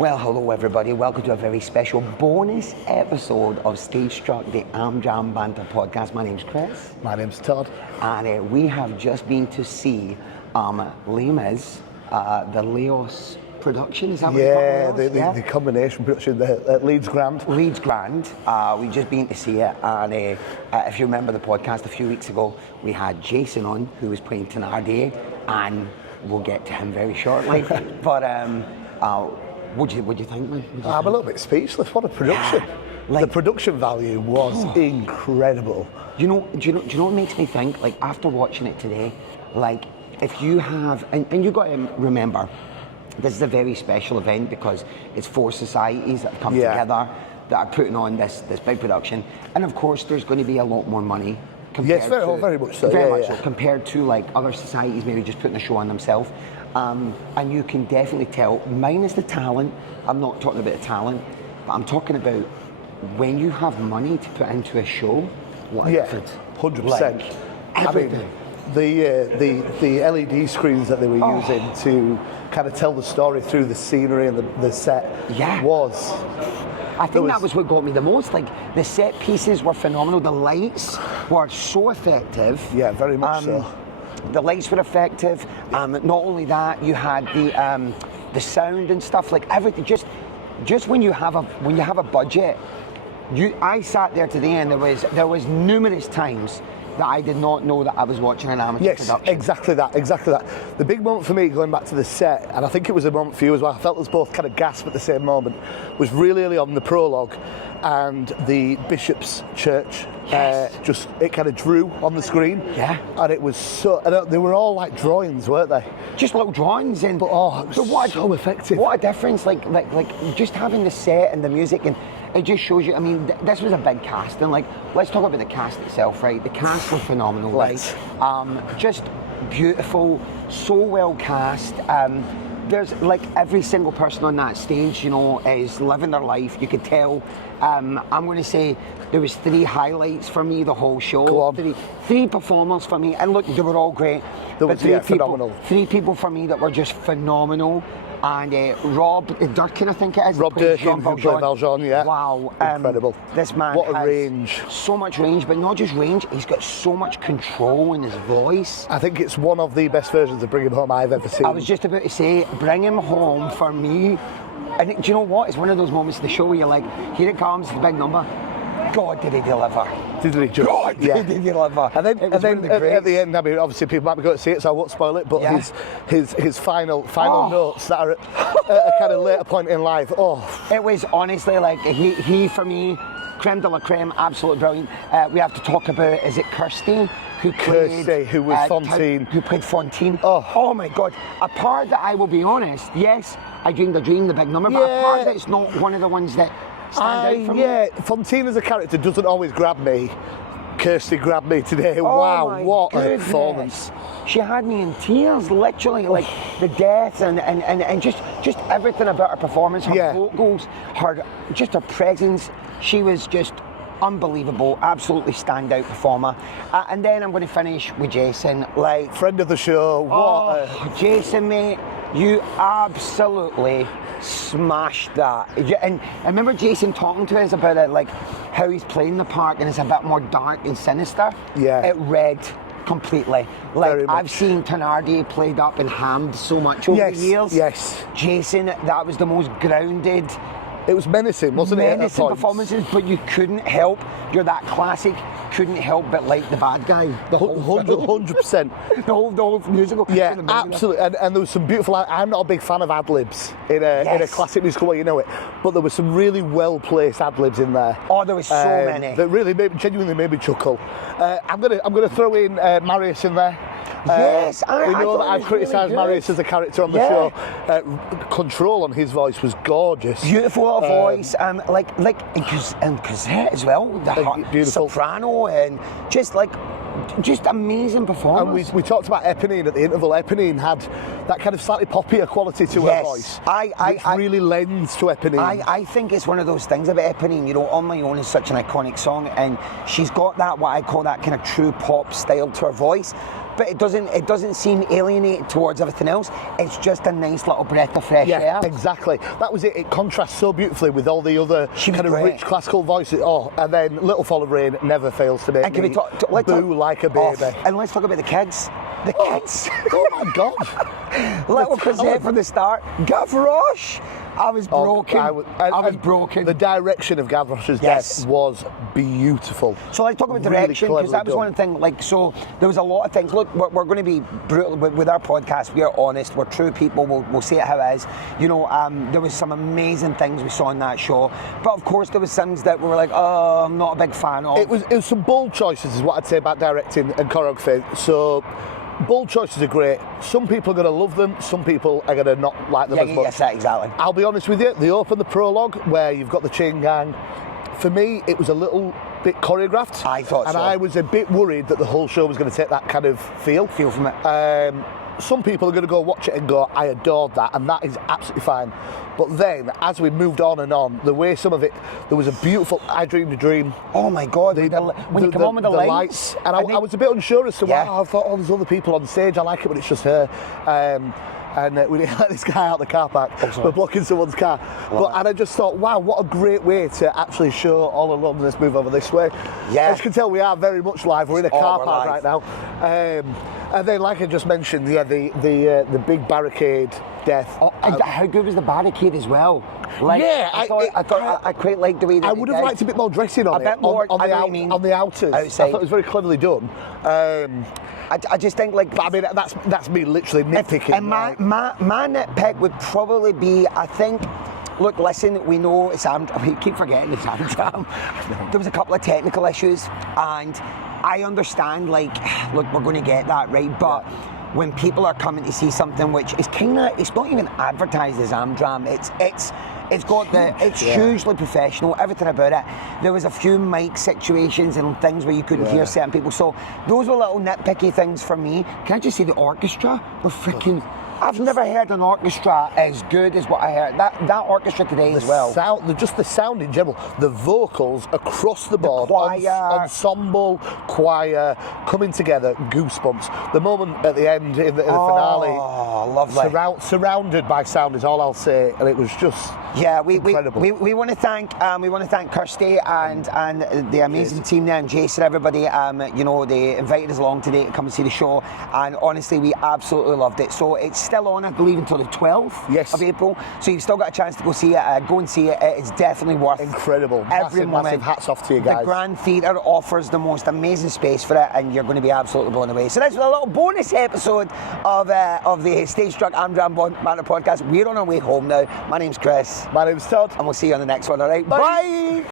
Well, hello everybody. Welcome to a very special bonus episode of Stagestruck, the Jam Banter podcast. My name's Chris. My name's Todd. And we have just been to see Les the Laos production. Is that what the combination production, the Leeds Grand. Leeds Grand. We've just been to see it. And if you remember the podcast a few weeks ago, we had Jason on, who was playing Thenardier, and we'll get to him very shortly. But what do you think, man? I'm a little bit speechless. What a production! Yeah, the production value was incredible. Do you know what makes me think? Like after watching it today, like if you have, and you got to remember, this is a very special event because it's 4 societies that have come together that are putting on this big production, and of course there's going to be a lot more money. Yes, very much so. Very much so, compared to like other societies maybe just putting a show on themselves. And you can definitely tell, minus the talent, I'm not talking about the talent, but I'm talking about when you have money to put into a show, what a difference. 100%. Like, everything. The LED screens that they were using to kind of tell the story through the scenery and the set was... I think that was what got me the most. Like the set pieces were phenomenal. The lights were so effective. Yeah, very much so. The lights were effective. Not only that, you had the sound and stuff. Like everything. Just when you have a budget, I sat there today and there was numerous times that I did not know that I was watching an amateur production. Yes, exactly that. The big moment for me, going back to the set, and I think it was a moment for you as well, I felt us both kind of gasp at the same moment, was really early on the prologue and the Bishop's Church. It kind of drew on the screen. Yeah. And it was they were all like drawings, weren't they? Just little drawings. But it was so effective. What a difference, like just having the set and the music, and it just shows you, I mean, this was a big cast, and like, let's talk about the cast itself, right? The cast was phenomenal, right? Just beautiful, so well cast. There's like every single person on that stage, is living their life. You could tell. I'm going to say there was 3 highlights for me the whole show. Go on. Three performers for me, and look, they were all great. Phenomenal. 3 people for me that were just phenomenal. And Rob Durkin, I think it is. Rob Durkin, who played Valjean, yeah. Wow. Incredible. This man what a has range. So much range, but not just range, he's got so much control in his voice. I think it's one of the best versions of Bring Him Home I've ever seen. I was just about to say, Bring Him Home, for me, and do you know what? It's one of those moments in the show where you're like, here it comes, the big number. God, did he deliver? Did he just? God, did he deliver? And then at the end, I mean, obviously people might be going to see it, so I won't spoil it. But his final notes that are at a kind of later point in life. It was honestly like he for me, creme de la creme, absolutely brilliant. We have to talk about, is it Kirsty? Who was Fontaine. Who played Fontaine. Oh my God. A part that I will be honest, yes, I dreamed a dream, the big number, but a part that's not one of the ones that stand out for me. Fontaine as a character doesn't always grab me. Kirsty grabbed me today. Wow, what a performance. She had me in tears, literally, like the death and just everything about her performance, her vocals, her presence. She was just unbelievable, absolutely standout performer. And then I'm going to finish with Jason, like friend of the show. Jason, mate, you absolutely smashed that. And I remember Jason talking to us about it, like how he's playing the part and it's a bit more dark and sinister. Yeah. It read completely. Like I've seen Thenardier played up and hammed so much over the years. Yes. Jason, that was the most grounded. It was menacing, wasn't it? Menacing performances, but you couldn't help. You're that classic. Couldn't help but like the bad guy. 100%. the whole musical. Yeah, absolutely. And there was some beautiful. I'm not a big fan of ad libs in a classic musical way, you know it. But there were some really well placed ad libs in there. Oh, there was so many. That really genuinely made me chuckle. I'm gonna throw in Marius in there. Yes, we know that I've criticised Marius as a character on the show. Control on his voice was gorgeous. Beautiful little voice, like Cosette as well, the soprano, and just amazing performance. And we talked about Eponine at the interval. Eponine had that kind of slightly poppier quality to her voice, which really lends to Eponine. I think it's one of those things about Eponine, On My Own is such an iconic song, and she's got that, what I call that kind of true pop style to her voice. but it doesn't seem alienated towards everything else. It's just a nice little breath of fresh air. Exactly. That was it. It contrasts so beautifully with all the other kind of rich classical voices. Oh, and then Little Fall of Rain never fails to make me boo like a baby. And let's talk about the kids. The kids. Oh my God. Little Cosette from the start. Gavroche. I was broken. I was broken. The direction of Gavroche's death was beautiful. So let's talk about direction, because that was one thing. Like, so there was a lot of things. Look, we're going to be brutal with our podcast. We are honest. We're true people. We'll say it how it is. You know, there was some amazing things we saw in that show, but of course there was things that we were like, oh, I'm not a big fan of. It was some bold choices, is what I'd say about directing and choreography. So. Bold choices are great. Some people are going to love them. Some people are going to not like them as much. Yes, exactly. I'll be honest with you. The prologue, where you've got the chain gang, for me, it was a little bit choreographed. I thought so. And I was a bit worried that the whole show was going to take that kind of feel from it. Some people are going to go watch it and go, I adored that, and that is absolutely fine. But then, as we moved on and on, the way some of it, there was a beautiful I Dreamed a Dream. Oh my God, when you come on with the lights. And I was a bit unsure as to why. I thought, oh, there's other people on stage, I like it, but it's just her. And we didn't let this guy out the car park. We're blocking someone's car. And I just thought, wow, what a great way to actually show all of London, let's move over this way. Yeah. As you can tell, we are very much live. We're in a car park right now. And then, like I just mentioned, the big barricade death. Oh, how good was the barricade as well? Like, I thought I quite liked the way that I would have liked a bit more dressing on it. Bit more, on the outers. Outside. I thought it was very cleverly done. I just think, like, but I mean, that's me literally nitpicking. And my nitpick would probably be, I think. Look, listen, we know it's we keep forgetting it's Amsterdam. There was a couple of technical issues, and I understand, like, look, we're going to get that, right? But when people are coming to see something which is it's not even advertised as Amdram, it's hugely professional, everything about it. There was a few mic situations and things where you couldn't hear certain people, so those were little nitpicky things for me. Can I just say the orchestra were freaking... I've never heard an orchestra as good as what I heard. That orchestra today as well. Just the sound in general, the vocals across the board, choir. Ensemble, choir, coming together, goosebumps. The moment at the end in the finale, lovely. Surrounded by sound is all I'll say, and it was just incredible. We want to thank Kirsty and the amazing team there, and Jason, everybody. They invited us along today to come and see the show, and honestly, we absolutely loved it. So it's still on, I believe, until the 12th of April. So you've still got a chance to go see it. Go and see it. It's definitely worth incredible. Every moment. Massive hats off to you guys. The Grand Theatre offers the most amazing space for it, and you're going to be absolutely blown away. So this was a little bonus episode of the Stagestruck Amdram Banter podcast. We're on our way home now. My name's Chris. My name's Todd. And we'll see you on the next one, all right? Bye.